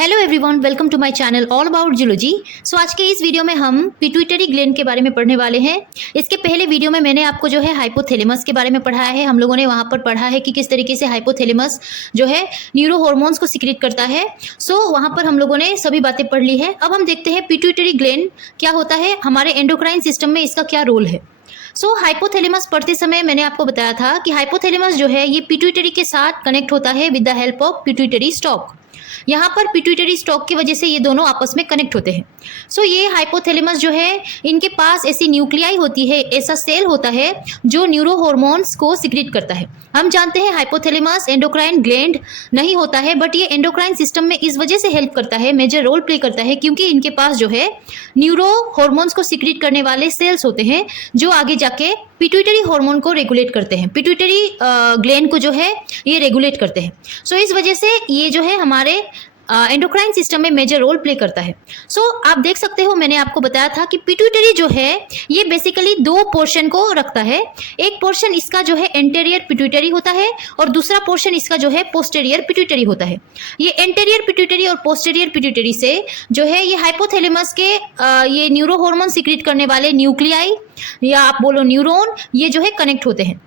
Hello everyone, welcome to my channel all about zoology. So आज के इस video में हम पिट्यूटरी ग्लैंड के बारे में पढ़ने वाले हैं। इसके पहले वीडियो में मैंने आपको जो है हाइपोथैलेमस के बारे में पढ़ाया है। हम लोगों ने वहाँ पर पढ़ा है कि किस तरीके से हाइपोथैलेमस जो है न्यूरो हार्मोन्स को सिक्रेट करता है। सो वहाँ पर हम लोगों ने सभी बातें पढ़ ली है। अब हम देखते हैं पिट्यूटरी ग्लैंड क्या होता है, हमारे एंडोक्राइन सिस्टम में इसका क्या रोल है। हाइपोथैलेमस पढ़ते समय मैंने आपको बताया था कि हाइपोथैलेमस जो है ये पिट्यूटरी के साथ कनेक्ट होता है with the help of pituitary stock. यहाँ पर पिट्यूटरी स्टॉक की वजह से ये दोनों आपस में कनेक्ट होते हैं। ये हाइपोथैलेमस जो है इनके पास ऐसी न्यूक्लियाई होती है, ऐसा सेल होता है जो न्यूरो हार्मोन्स को सिक्रेट करता है। हम जानते हैं हाइपोथैलेमस एंडोक्राइन ग्लैंड नहीं होता है, बट ये एंडोक्राइन सिस्टम में इस वजह से हेल्प करता है, मेजर रोल प्ले करता है, क्योंकि इनके पास जो है न्यूरो हार्मोन्स को सिक्रेट करने वाले सेल्स होते हैं जो आगे जाके पिट्यूटरी हार्मोन को रेगुलेट करते हैं, पिट्यूटरी ग्लैंड को जो है ये रेगुलेट करते हैं। इस वजह से ये जो है हमारे एंडोक्राइन सिस्टम में मेजर रोल प्ले करता है। आप देख सकते हो, मैंने आपको बताया था कि पिट्यूटरी जो है ये बेसिकली दो पोर्शन को रखता है। एक पोर्शन इसका जो है एंटेरियर पिट्यूटरी होता है और दूसरा पोर्शन इसका जो है पोस्टेरियर पिट्यूटरी होता है। ये एंटेरियर पिट्यूटरी और पोस्टेरियर पिट्यूटरी से जो है ये हाइपोथैलेमस के ये न्यूरो हार्मोन सिक्रेट करने वाले न्यूक्लियाई या आप बोलो न्यूरॉन, ये जो है कनेक्ट होते हैं।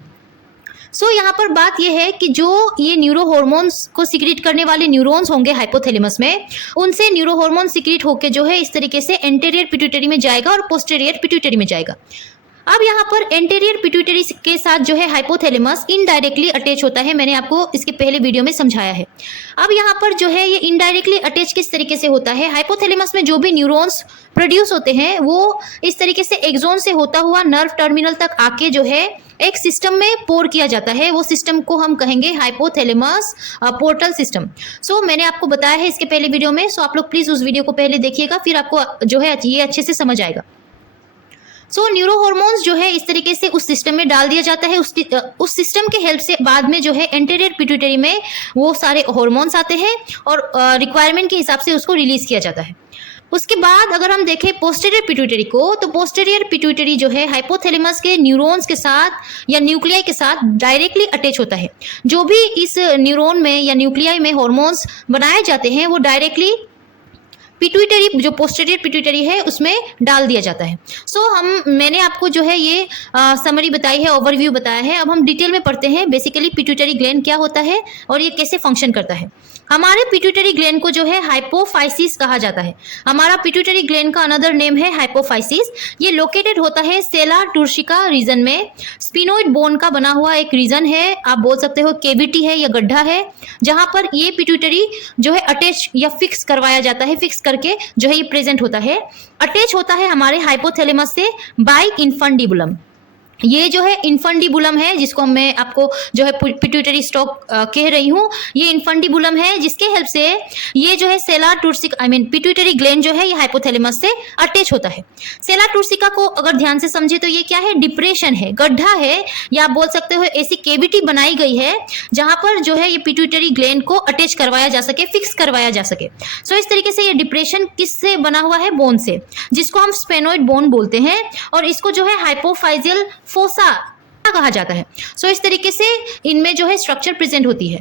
यहाँ पर बात यह है कि जो ये न्यूरो हार्मोन्स को सिक्रेट करने वाले न्यूरॉन्स होंगे हाइपोथैलेमस में, उनसे न्यूरो हार्मोन सिक्रेट होकर जो है इस तरीके से एंटेरियर पिट्यूटरी में जाएगा और पोस्टेरियर पिट्यूटरी में जाएगा। अब यहाँ पर एंटेरियर पिट्यूटरी के साथ जो है हाइपोथैलेमस इनडायरेक्टली अटैच होता है। मैंने आपको इसके पहले वीडियो में समझाया है। अब यहाँ पर जो है ये इनडायरेक्टली अटैच किस तरीके से होता है, हाइपोथैलेमस में जो भी न्यूरॉन्स प्रोड्यूस होते हैं वो इस तरीके से एक्सोन से होता हुआ नर्व टर्मिनल तक आके जो है एक सिस्टम में पोर किया जाता है। वो सिस्टम को हम कहेंगे हाइपोथैलेमस पोर्टल सिस्टम। मैंने आपको बताया है इसके पहले वीडियो में। आप लोग प्लीज उस वीडियो को पहले देखिएगा, फिर आपको जो है ये अच्छे से समझ आएगा। न्यूरो हार्मोन्स जो है इस तरीके से उस सिस्टम में डाल दिया जाता है। उस सिस्टम के हेल्प से बाद में जो है एंटेरियर पिट्यूटरी में वो सारे हार्मोन्स आते हैं और रिक्वायरमेंट के हिसाब से उसको रिलीज किया जाता है। उसके बाद अगर हम देखें पोस्टेरियर पिट्यूटरी को, तो पोस्टेरियर पिट्यूटरी जो है हाइपोथैलेमस के न्यूरॉन्स के साथ या न्यूक्लियाई के साथ डायरेक्टली अटैच होता है। जो भी इस न्यूरॉन में या न्यूक्लियाई में हार्मोन्स बनाए जाते हैं वो डायरेक्टली पिट्यूटरी, जो पोस्टेरियर पिट्यूटरी है, उसमें डाल दिया जाता है। मैंने आपको जो है ये समरी बताई है, ओवरव्यू बताया है। अब हम डिटेल में पढ़ते हैं बेसिकली पिट्यूटरी ग्लैंड क्या होता है और ये कैसे फंक्शन करता है। हमारे पिट्यूटरी ग्लैंड को जो है हाइपोफाइसिस कहा जाता है। हमारा पिट्यूटरी ग्लैंड का अनदर नेम है हाइपोफाइसिस। ये लोकेटेड होता है सेला टूर्सिका रीजन में। स्पिनोइड बोन का बना हुआ एक रीजन है, आप बोल सकते हो केविटी है या गड्ढा है, जहां पर ये पिट्यूटरी जो है अटैच या फिक्स करवाया जाता है, फिक्स करके जो है ये प्रेजेंट होता है। अटैच होता है हमारे हाइपोथैलेमस से बाय इन्फंडिबुलम। ये जो है इन्फंडिबुलम है, जिसको मैं आपको जो है पिट्यूटरी स्टॉक कह रही हूँ, ये इन्फंडिबुलम है, जिसके हेल्प से ये जो है सेला टूर्सिका पिट्यूटरी ग्लैंड जो है ये हाइपोथैलेमस से अटैच होता है। सेला टूर्सिका को अगर ध्यान से समझे तो ये क्या है, डिप्रेशन है, गड्ढा है, या आप बोल सकते हो ऐसी केविटी बनाई गई है जहां पर जो है ये पिट्यूटरी ग्लैंड को अटैच करवाया जा सके, फिक्स करवाया जा सके। इस तरीके से ये डिप्रेशन किससे बना हुआ है, बोन से, जिसको हम स्पेनोइड बोन बोलते हैं, और इसको जो है हाइपोफाइजियल फोसा कहा जाता है। इस तरीके से इनमें जो है स्ट्रक्चर प्रेजेंट होती है।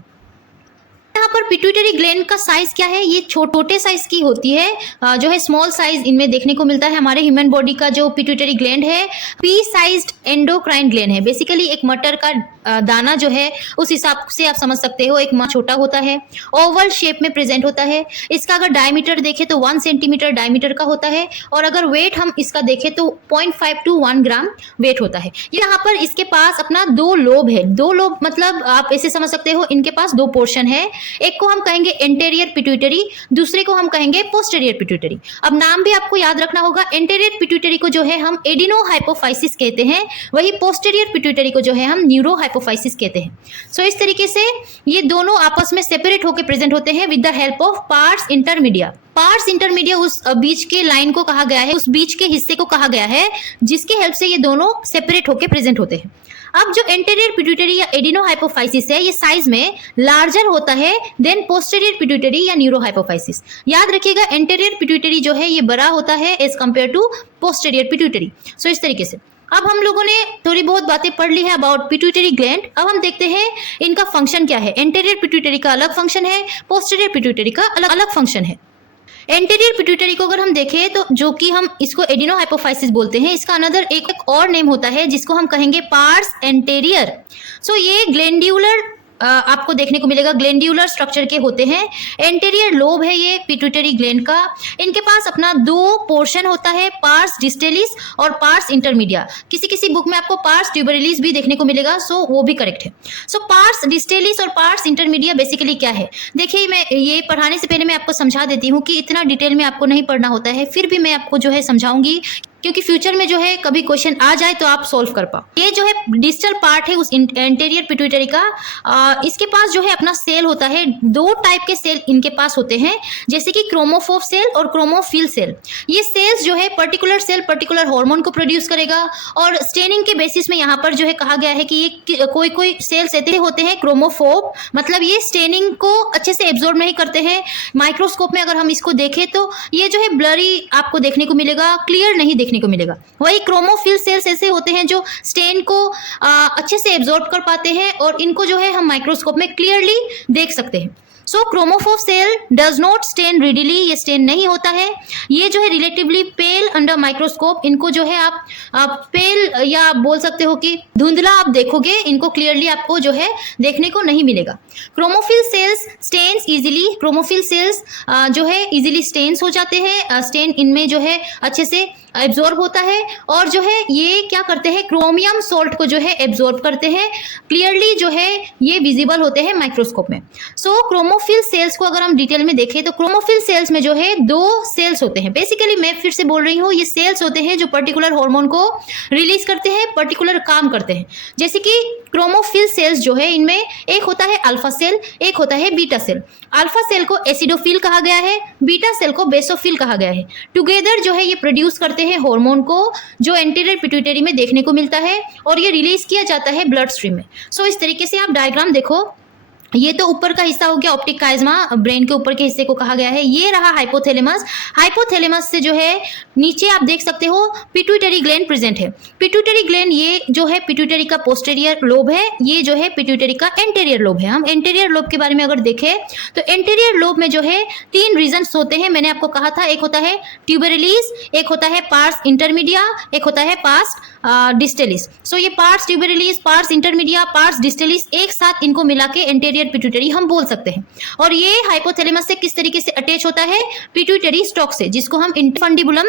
यहाँ पर पिट्यूटरी ग्लैंड का साइज क्या है, ये छोटे साइज की होती है, जो है स्मॉल साइज इनमें देखने को मिलता है। हमारे ह्यूमन बॉडी का जो पिट्यूटरी ग्लैंड है पी साइज्ड एंडोक्राइन ग्लैंड है। बेसिकली एक मटर का दाना जो है उस हिसाब से आप समझ सकते हो, एक छोटा होता है, ओवल शेप में प्रेजेंट होता है। इसका अगर डायमीटर देखें तो 1 सेंटीमीटर डायमीटर का होता है, और अगर वेट हम इसका देखें तो 0.5 to 1 ग्राम वेट होता है। यहाँ पर इसके पास अपना 2 लोब है। 2 लोब मतलब आप ऐसे समझ सकते हो, इनके पास 2 पोर्शन है। एक को हम कहेंगे एंटेरियर पिट्यूटरी, दूसरे को हम कहेंगे पोस्टेरियर पिट्यूटरी। अब नाम भी आपको याद रखना होगा। एंटेरियर पिट्यूटरी को जो है हम एडिनो हाइपोफाइसिस कहते हैं, वही पोस्टेरियर पिट्यूटरी को जो है हम न्यूरो हाइपोफाइसिस कहते हैं। इस तरीके से ये दोनों आपस में सेपरेट होकर प्रेजेंट होते हैं with the help of parse intermedia. Parse intermedia उस बीच के लाइन को कहा गया है, उस बीच के हिस्से को कहा गया है, जिसके हेल्प से ये दोनों सेपरेट होकर प्रेजेंट होते हैं। अब जो एंटेरियर पिट्यूटरी या एडिनो हाइपोफाइसिस है, ये साइज में लार्जर होता है देन पोस्टेरियर पिट्यूटरी या न्यूरो हाइपोफाइसिस। याद रखिएगा, एंटेरियर पिट्यूटरी जो है ये बड़ा होता है as compare to posterior pituitary. इस तरीके से अब हम लोगों ने थोड़ी बहुत बातें पढ़ ली है अबाउट पिट्यूटरी ग्लैंड। अब हम देखते हैं इनका फंक्शन क्या है। एंटीरियर पिट्यूटरी का अलग फंक्शन है, पोस्टीरियर पिट्यूटरी का अलग अलग फंक्शन है। एंटीरियर पिट्यूटरी को अगर हम देखें तो जो कि हम इसको एडिनोहाइपोफाइसिस बोलते हैं, इसका अनदर एक और नेम होता है जिसको हम कहेंगे पार्स एंटेरियर। सो ये ग्लैंड्यूलर आपको देखने को मिलेगा, ग्लैंड्यूलर स्ट्रक्चर के होते हैं। एंटीरियर लोब है ये पिट्यूटरी ग्लैंड का। इनके पास अपना दो पोर्शन होता है, पार्स डिस्टेलिस और पार्स इंटरमीडिया। किसी किसी बुक में आपको पार्स ट्यूबरिलिस भी देखने को मिलेगा, सो वो भी करेक्ट है। सो पार्स डिस्टेलिस और पार्स इंटरमीडिया बेसिकली क्या है, देखिए मैं ये पढ़ाने से पहले मैं आपको समझा देती हूँ कि इतना डिटेल में आपको नहीं पढ़ना होता है, फिर भी मैं आपको जो है समझाऊंगी क्योंकि फ्यूचर में जो है कभी क्वेश्चन आ जाए तो आप सॉल्व कर पाओ। ये जो है डिस्टल पार्ट है उस एंटीरियर पिट्यूटरी का। इसके पास जो है अपना सेल होता है, दो टाइप के सेल इनके पास होते हैं, जैसे कि क्रोमोफोर सेल और क्रोमोफिल सेल। ये सेल्स जो है पर्टिकुलर सेल पर्टिकुलर हार्मोन को प्रोड्यूस करेगा और स्टेनिंग के बेसिस में यहाँ पर जो है कहा गया है कि ये कोई कोई सेल्स ऐसे होते हैं क्रोमोफोब, मतलब ये स्टेनिंग को अच्छे से एब्जॉर्ब नहीं करते हैं। माइक्रोस्कोप में अगर हम इसको देखें तो ये जो है ब्लरी आपको देखने को मिलेगा, क्लियर नहीं देखने को मिलेगा। वही क्रोमोफिल सेल्स ऐसे होते हैं जो स्टेन को अच्छे से एब्जॉर्ब कर पाते हैं और इनको जो है हम माइक्रोस्कोप में क्लियरली देख सकते हैं। So chromophore cell does not stain readily, ये स्टेन नहीं होता है। ये जो है रिलेटिवली पेल अंडर माइक्रोस्कोप, इनको जो है आप पेल या आप बोल सकते हो कि धुंधला आप देखोगे, इनको क्लियरली आपको जो है देखने को नहीं मिलेगा। Chromophil cells stains easily, chromophil cells जो है इजीली स्टेन्स हो जाते हैं, स्टेन इनमें जो है अच्छे से एब्जॉर्ब होता है और जो है ये क्या करते हैं, क्रोमियम सोल्ट को जो है एब्जॉर्ब करते हैं, क्लियरली जो है ये विजिबल होते हैं माइक्रोस्कोप में। सो क्रोमोफिल सेल्स को अगर हम डिटेल में देखें तो क्रोमोफिल सेल्स में जो है दो सेल्स होते हैं। बेसिकली मैं फिर से बोल रही हूँ, ये सेल्स होते हैं जो पर्टिकुलर हार्मोन को रिलीज करते हैं, पर्टिकुलर काम करते हैं। जैसे कि क्रोमोफिल सेल्स जो है इनमें एक होता है अल्फा सेल, एक होता है बीटा सेल। अल्फा सेल को एसिडोफिल कहा गया है, बीटा सेल को बेसोफिल कहा गया है। टुगेदर जो है ये प्रोड्यूस करते हैं हार्मोन को जो एंटीरियर पिट्यूटरी में देखने को मिलता है और ये रिलीज किया जाता है ब्लड स्ट्रीम में। सो इस तरीके से आप डायग्राम देखो, ये तो ऊपर का हिस्सा हो गया, ऑप्टिक काइज़मा, ब्रेन के ऊपर के हिस्से को कहा गया है। ये रहा हाइपोथैलेमस। हाइपोथैलेमस से जो है नीचे आप देख सकते हो पिट्यूटरी ग्लैंड प्रेजेंट है। पिट्यूटरी ग्लैंड ये जो है पिट्यूटरी का पोस्टीरियर लोब है, ये जो है पिट्यूटरी का एंटीरियर लोब है। हम एंटीरियर लोब के बारे में अगर देखें तो एंटीरियर लोब में जो है तीन रीजन्स होते हैं, मैंने आपको कहा था। एक होता है ट्यूबरिलिस, एक होता है पार्स इंटरमीडिया, एक होता है पार्स डिस्टेलिस। सो ये pars tuberalis, pars intermedia, pars distalis एक साथ इनको मिला के एंटीरियर पिट्यूटरी हम बोल सकते हैं। और ये हाइपोथैलेमस से किस तरीके से अटैच होता है, पिट्यूटरी स्टॉक से, जिसको हम इंफंडिबुलम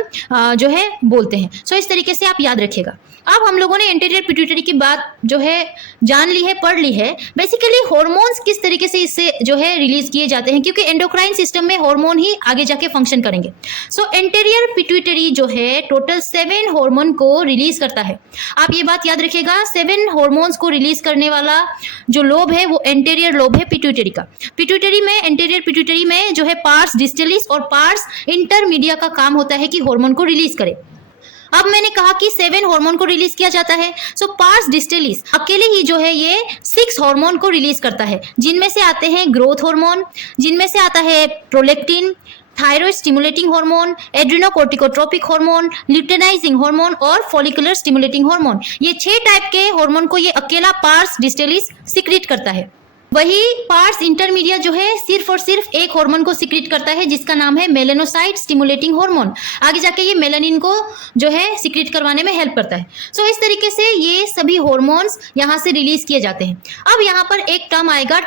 जो है बोलते हैं। सो इस तरीके से आप याद रखिएगा। अब हम लोगों ने एंटीरियर पिट्यूटरी की बात जो है जान ली है, पढ़ ली है। बेसिकली हार्मोन्स किस तरीके से इससे जो है रिलीज किए जाते हैं, क्योंकि एंडोक्राइन सिस्टम में हार्मोन ही आगे जाके फंक्शन करेंगे। सो एंटीरियर पिट्यूटरी जो है टोटल 7 हार्मोन को रिलीज करता है। आप ये बात याद रखिएगा, 7 हार्मोन्स को रिलीज करने वाला जो लोब है वो एंटीरियर लोब है पिट्यूटरी का। पिट्यूटरी में, एंटीरियर पिट्यूटरी में जो है पार्स डिस्टेलिस और पार्स इंटरमीडिया का काम होता है कि हार्मोन को रिलीज करे। अब मैंने कहा कि 7 हार्मोन को रिलीज किया जाता है। सो पार्स डिस्टेलिस अकेले ही जो है ये 6 हार्मोन को रिलीज करता है, जिनमें से आते हैं ग्रोथ हार्मोन, जिनमें से आता है prolactin, thyroid stimulating hormone, adrenocorticotropic hormone, luteinizing hormone और फॉलिकुलर स्टिमुलेटिंग हार्मोन। ये 6 टाइप के हार्मोन को ये अकेला पार्स डिस्टेलिस सीक्रेट करता है। वही पार्स इंटरमीडिया जो है सिर्फ और सिर्फ एक हार्मोन को सीक्रेट करता है, जिसका नाम है मेलेनोसाइट स्टिमुलेटिंग हार्मोन। आगे जाके ये मेलानिन को जो है सीक्रेट करवाने में हेल्प करता है। सो इस तरीके से ये सभी हार्मोन्स यहाँ से रिलीज किए जाते हैं। अब यहाँ पर एक टर्म आएगा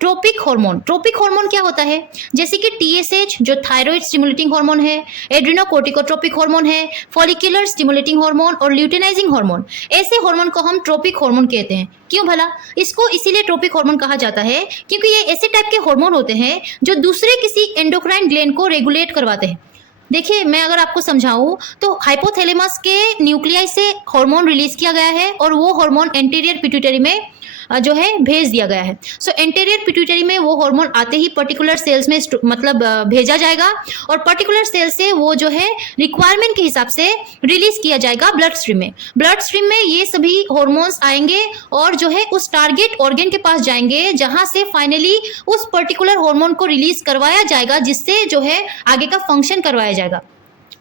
ट्रोपिक हार्मोन। ट्रोपिक हार्मोन क्या होता है, जैसे कि TSH जो थायराइड स्टिमुलेटिंग हार्मोन है, एड्रिनोकोर्टिकोट्रोपिक हार्मोन है, फॉलिकुलर स्टिमुलेटिंग हार्मोन और ल्यूटेनाइजिंग हार्मोन। ऐसे हार्मोन को हम ट्रोपिक हार्मोन कहते हैं। क्यों भला? इसको इसीलिए ट्रोपिक हार्मोन कहा जाता है क्योंकि ये ऐसे टाइप के हार्मोन होते हैं जो दूसरे किसी एंडोक्राइन ग्लैंड को रेगुलेट करवाते हैं। देखिए मैं अगर आपको समझाऊं तो हाइपोथैलेमस के न्यूक्लियाई से हार्मोन रिलीज किया गया है और वो हार्मोन एंटीरियर पिट्यूटरी में जो है भेज दिया गया है। सो एंटीरियर पिट्यूटरी में वो हार्मोन आते ही पर्टिकुलर सेल्स में मतलब भेजा जाएगा और पर्टिकुलर सेल से वो जो है रिक्वायरमेंट के हिसाब से रिलीज किया जाएगा ब्लड स्ट्रीम में। ब्लड स्ट्रीम में ये सभी हार्मोन्स आएंगे और जो है उस टारगेट ऑर्गन के पास जाएंगे, जहां से फाइनली उस पर्टिकुलर हार्मोन को रिलीज करवाया जाएगा, जिससे जो है आगे का फंक्शन करवाया जाएगा।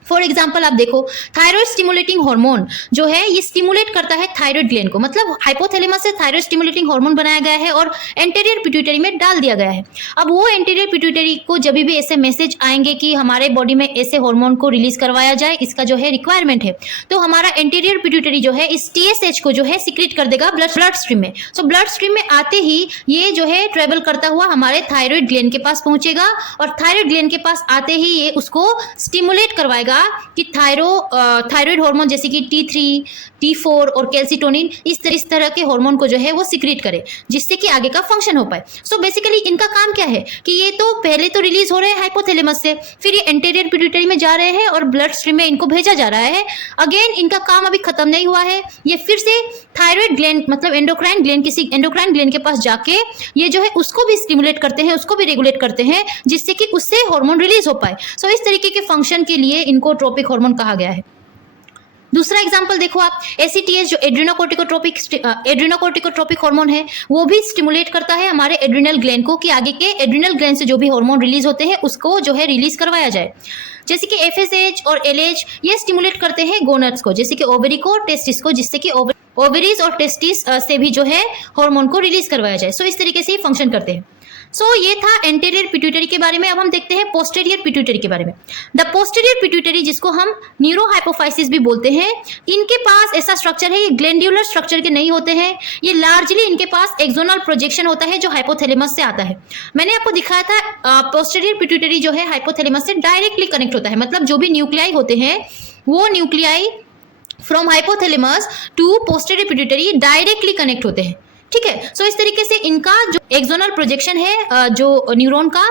फॉर एग्जाम्पल आप देखो, थायराइड स्टिमुलेटिंग हार्मोन जो है ये स्टिमुलेट करता है थायराइड ग्लैंड को, मतलब हाइपोथैलेमस से थायराइड स्टिमुलेटिंग हार्मोन बनाया गया है और एंटीरियर पिट्यूटरी में डाल दिया गया है। अब वो एंटीरियर पिट्यूटरी को जब भी ऐसे मैसेज आएंगे कि हमारे बॉडी में ऐसे हार्मोन को रिलीज करवाया जाए, इसका जो है रिक्वायरमेंट है, तो हमारा एंटीरियर पिट्यूटरी जो है इस TSH को जो है सिक्रीट कर देगा ब्लड स्ट्रीम में। सो ब्लड स्ट्रीम में आते ही ये जो है ट्रेवल करता हुआ हमारे थायराइड ग्लैंड के पास पहुंचेगा और थायराइड ग्लैंड के पास आते ही ये उसको स्टिमुलेट करवाएगा कि थायराइड हार्मोन जैसे कि T3, T4 और कैल्सिटोनिन इस तरह के हार्मोन को जो है वो सिक्रीट करे, जिससे कि आगे का फंक्शन हो पाए। सो बेसिकली इनका काम क्या है कि ये तो पहले तो रिलीज हो रहे हैं हाइपोथैलेमस से, फिर ये एंटीरियर पिट्यूटरी में जा रहे हैं और ब्लड स्ट्रीम में इनको भेजा जा रहा है। अगेन इनका काम अभी खत्म नहीं हुआ है, ये फिर से थायराइड ग्लैंड मतलब एंडोक्राइन ग्लैंड, किसी एंडोक्राइन ग्लैंड के पास जाके ये जो है उसको भी स्टिमुलेट करते हैं, उसको भी रेगुलेट करते हैं, जिससे कि उससे हार्मोन रिलीज हो पाए। सो इस तरीके के फंक्शन के लिए इनको ट्रोपिक हार्मोन कहा गया है। दूसरा एग्जांपल देखो आप, ACTH जो एड्रिनोकोर्टिकोट्रोपिक हार्मोन है, वो भी स्टिमुलेट करता है हमारे एड्रिनल ग्लैंड को कि आगे के एड्रिनल ग्लैंड से जो भी हार्मोन रिलीज होते हैं उसको जो है रिलीज करवाया जाए। जैसे कि FSH और LH ये स्टिमुलेट करते हैं गोनड्स को, जैसे कि ओवरी को, टेस्टिस को, जिससे कि ओवरीज और टेस्टिस से भी जो है हार्मोन को रिलीज करवाया जाए। सो इस तरीके से ये फंक्शन करते हैं। सो ये था एंटीरियर पिट्यूटरी के बारे में। अब हम देखते हैं पोस्टीरियर पिट्यूटरी के बारे में। द पोस्टीरियर पिट्यूटरी, जिसको हम न्यूरोहाइपोफाइसिस भी बोलते हैं, इनके पास ऐसा स्ट्रक्चर है, ये ग्लैंड्यूलर स्ट्रक्चर के नहीं होते हैं, ये लार्जली इनके पास एक्सोनल प्रोजेक्शन होता है जो हाइपोथैलेमस से आता है। मैंने आपको दिखाया था पोस्टीरियर पिट्यूटरी जो है हाइपोथैलेमस से डायरेक्टली कनेक्ट होता है, मतलब जो भी न्यूक्लियाई होते हैं वो nuclei from hypothalamus to posterior pituitary directly connect होते हैं। ठीक है, सो इस तरीके से इनका जो एक्सोनल प्रोजेक्शन है जो न्यूरॉन का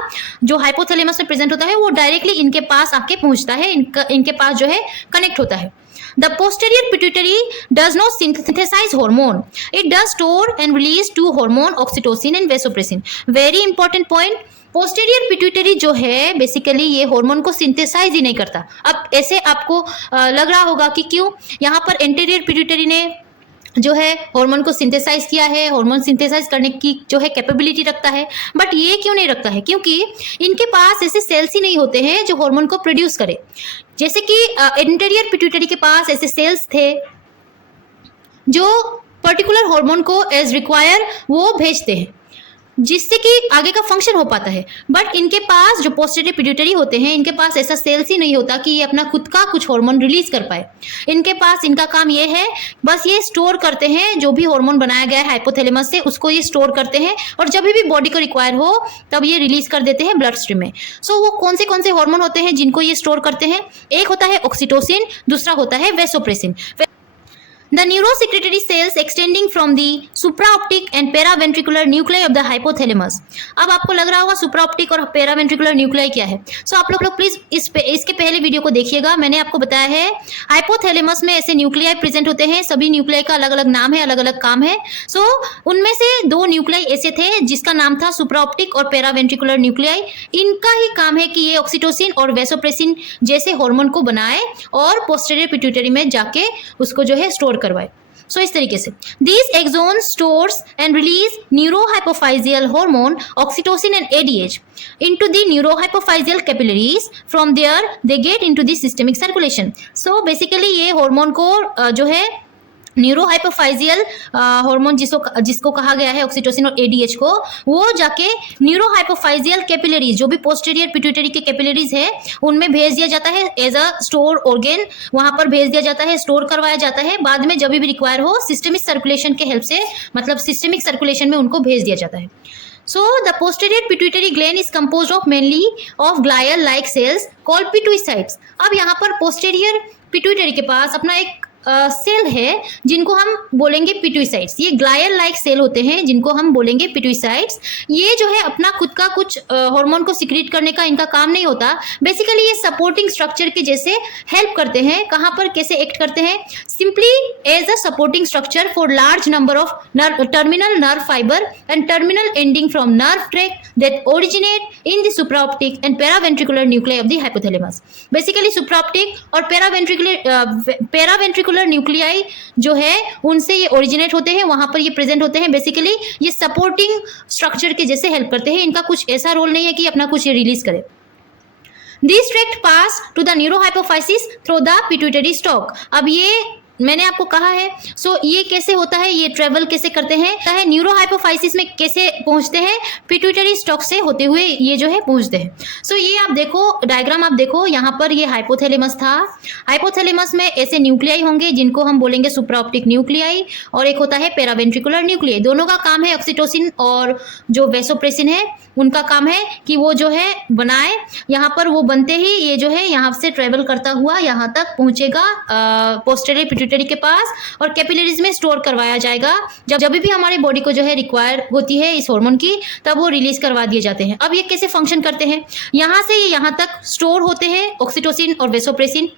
जो हाइपोथैलेमस में प्रेजेंट होता है वो डायरेक्टली इनके पास आके पहुंचता है, इनके पास जो है कनेक्ट होता है। The posterior pituitary does not synthesize hormone. It does store and release two hormone, oxytocin and vasopressin. Very important point. Posterior pituitary जो है बेसिकली ये हार्मोन को सिंथेसाइज ही नहीं करता। अब ऐसे आपको लग रहा होगा कि क्यों, यहाँ पर एंटीरियर पिट्यूटरी ने जो है हार्मोन को सिंथेसाइज किया है, हार्मोन सिंथेसाइज करने की जो है कैपेबिलिटी रखता है, बट ये क्यों नहीं रखता है? क्योंकि इनके पास ऐसे सेल्स ही नहीं होते हैं जो हार्मोन को प्रोड्यूस करे। जैसे कि एंटीरियर पिट्यूटरी के पास ऐसे सेल्स थे जो पर्टिकुलर हार्मोन को एज रिक्वायर वो भेजते हैं, जिससे कि आगे का फंक्शन हो पाता है। बट इनके पास जो पोस्टीरियर पिट्यूटरी होते हैं, इनके पास ऐसा सेल्स ही नहीं होता कि ये अपना खुद का कुछ हार्मोन रिलीज कर पाए। इनके पास इनका काम ये है, बस ये स्टोर करते हैं जो भी हार्मोन बनाया गया है हाइपोथैलेमस से, उसको ये स्टोर करते हैं और जब भी बॉडी को रिक्वायर हो तब ये रिलीज कर देते हैं ब्लड स्ट्रीम में। सो वो कौन से हार्मोन होते हैं जिनको ये स्टोर करते हैं? एक होता है ऑक्सीटोसिन, दूसरा होता है vasopressin. The neurosecretory cells extending from the supraoptic and paraventricular nuclei of the hypothalamus. अब आपको लग रहा होगा सुप्राऑप्टिक और पैरावेंट्रिकुलर न्यूक्लियाई क्या है। सो आप लोग प्लीज इसके पहले वीडियो को देखिएगा। मैंने आपको बताया है हाइपोथैलेमस में ऐसे न्यूक्लियाई प्रेजेंट होते हैं, सभी न्यूक्लियाई का अलग अलग नाम है, अलग अलग काम है। सो उनमें से दो न्यूक्लियाई ऐसे थे जिसका नाम था सुप्राऑप्टिक और पैरावेंट्रिकुलर न्यूक्लियाई। इनका ही काम है कि ये ऑक्सीटोसिन और वेसोप्रेसिन जैसे हार्मोन को बनाए और पोस्टीरियर पिट्यूटरी में जाके उसको जो है स्टोर करवाए। सो इस तरीके से these axons stores and release neurohypophyseal hormone oxytocin and ADH into the neurohypophyseal capillaries. From there they get into the systemic circulation. So basically ये हार्मोन को जो है न्यूरोहाइपोफाइजियल हार्मोन जिसको कहा गया है ऑक्सीटोसिन और ADH को, वो जाके न्यूरोहाइपोफाइजियल कैपिलरीज जो भी पोस्टीरियर पिट्यूटरी के कैपिलरीज है उनमें भेज दिया जाता है एज अ स्टोर ऑर्गेन, वहां पर भेज दिया जाता है, स्टोर करवाया जाता है। बाद में जब भी रिक्वायर हो सिस्टेमिक सर्कुलेशन के हेल्प से, मतलब सिस्टेमिक सर्कुलेशन में उनको भेज दिया जाता है। So the posterior pituitary gland is composed of mainly of glial-like cells called pituitarides. अब यहाँ पर posterior pituitary के पास अपना एक सेल है जिनको हम बोलेंगे पिट्यूसाइड्स। ये ग्लायल लाइक सेल होते हैं जिनको हम बोलेंगे पिट्यूसाइड्स। ये जो है अपना खुद का कुछ हार्मोन को सिक्रीट करने का इनका काम नहीं होता। बेसिकली ये सपोर्टिंग स्ट्रक्चर के जैसे हेल्प करते हैं। कहाँ पर कैसे एक्ट करते हैं? Simply as a supporting structure for large number of terminal nerve fibre and terminal ending from nerve tract that originate in the supraoptic and paraventricular nuclei of the hypothalamus. Basically supraoptic और paraventricular nuclei जो है उनसे ये originate होते हैं, वहां पर ये प्रेजेंट होते हैं। बेसिकली ये सपोर्टिंग स्ट्रक्चर के जैसे हेल्प करते हैं। इनका कुछ ऐसा रोल नहीं है कि अपना कुछ ये रिलीज करे। This tract pass to the neurohypophysis through the pituitary stalk. अब ये मैंने आपको कहा है, ये कैसे होता है, ये ट्रेवल कैसे करते हैं, न्यूरोहाइपोफाइसिस में कैसे पहुंचते हैं, पिट्यूटरी स्टॉक से होते हुए ये जो है पहुंचते हैं। ये आप देखो, डायग्राम आप देखो, यहाँ पर ये हाइपोथैलेमस था। हाइपोथैलेमस में ऐसे न्यूक्लियाई होंगे जिनको हम बोलेंगे सुप्राऑप्टिक न्यूक्लियाई, और एक होता है पेरावेंट्रिकुलर न्यूक्लियाई। दोनों का काम है, ऑक्सीटोसिन और जो वेसोप्रेसिन है उनका काम है कि वो जो है बनाए। यहाँ पर वो बनते ही ये जो है यहाँ से ट्रेवल करता हुआ यहाँ तक पहुंचेगा पोस्टेरियर पिट्यूटरी के पास, और कैपिलरीज में स्टोर करवाया जाएगा। जब भी हमारे बॉडी को जो है रिक्वायर होती है इस हार्मोन की, तब वो रिलीज करवा दिए जाते हैं। अब ये कैसे फंक्शन करते हैं, यहाँ से ये यहाँ तक स्टोर होते हैं ऑक्सीटोसिन और वेसोप्रेसिन।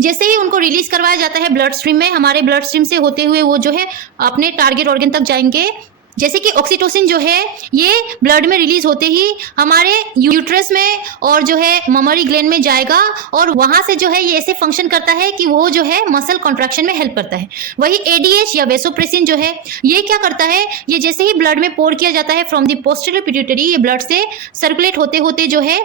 जैसे ही उनको रिलीज करवाया जाता है ब्लड स्ट्रीम में, हमारे ब्लड स्ट्रीम से होते हुए वो जो है अपने टारगेट ऑर्गन तक जाएंगे। जैसे कि ऑक्सीटोसिन जो है ये ब्लड में रिलीज होते ही हमारे यूट्रस में और जो है ममरी ग्लैंड में जाएगा, और वहां से जो है ये ऐसे फंक्शन करता है कि वो जो है मसल कॉन्ट्रैक्शन में हेल्प करता है। वही एडीएच या वेसोप्रेसिन जो है ये क्या करता है, ये जैसे ही ब्लड में पोर किया जाता है फ्रॉम द पोस्टीरियर पिट्यूटरी, ये ब्लड से सर्कुलेट होते होते जो है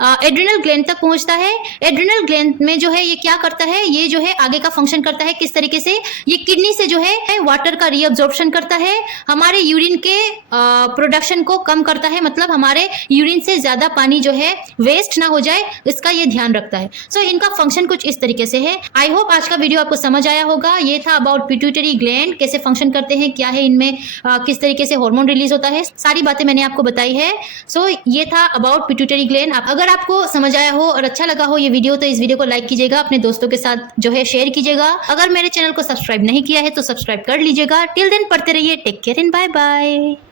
एड्रिनल ग्लैंड तक पहुंचता है। एड्रिनल ग्लैंड में जो है ये क्या करता है, ये जो है आगे का फंक्शन करता है किस तरीके से, ये किडनी से जो है वाटर का रीअब्जॉर्प्शन करता है, हमारे यूरिन के प्रोडक्शन को कम करता है, मतलब हमारे यूरिन से ज्यादा पानी जो है वेस्ट ना हो जाए, इसका ये ध्यान रखता है। इनका फंक्शन कुछ इस तरीके से है। आई होप आज का वीडियो आपको समझ आया होगा। ये था अबाउट पिट्यूटरी ग्लैंड, कैसे फंक्शन करते हैं, क्या है इनमें, किस तरीके से हार्मोन रिलीज होता है, सारी बातें मैंने आपको बताई है। ये था अबाउट पिट्यूटरी ग्लैंड। अगर आपको समझ आया हो और अच्छा लगा हो ये वीडियो, तो इस वीडियो को लाइक कीजिएगा, अपने दोस्तों के साथ जो है शेयर कीजिएगा। अगर मेरे चैनल को सब्सक्राइब नहीं किया है तो सब्सक्राइब कर लीजिएगा। टिल देन पढ़ते रहिए। Take care and bye bye.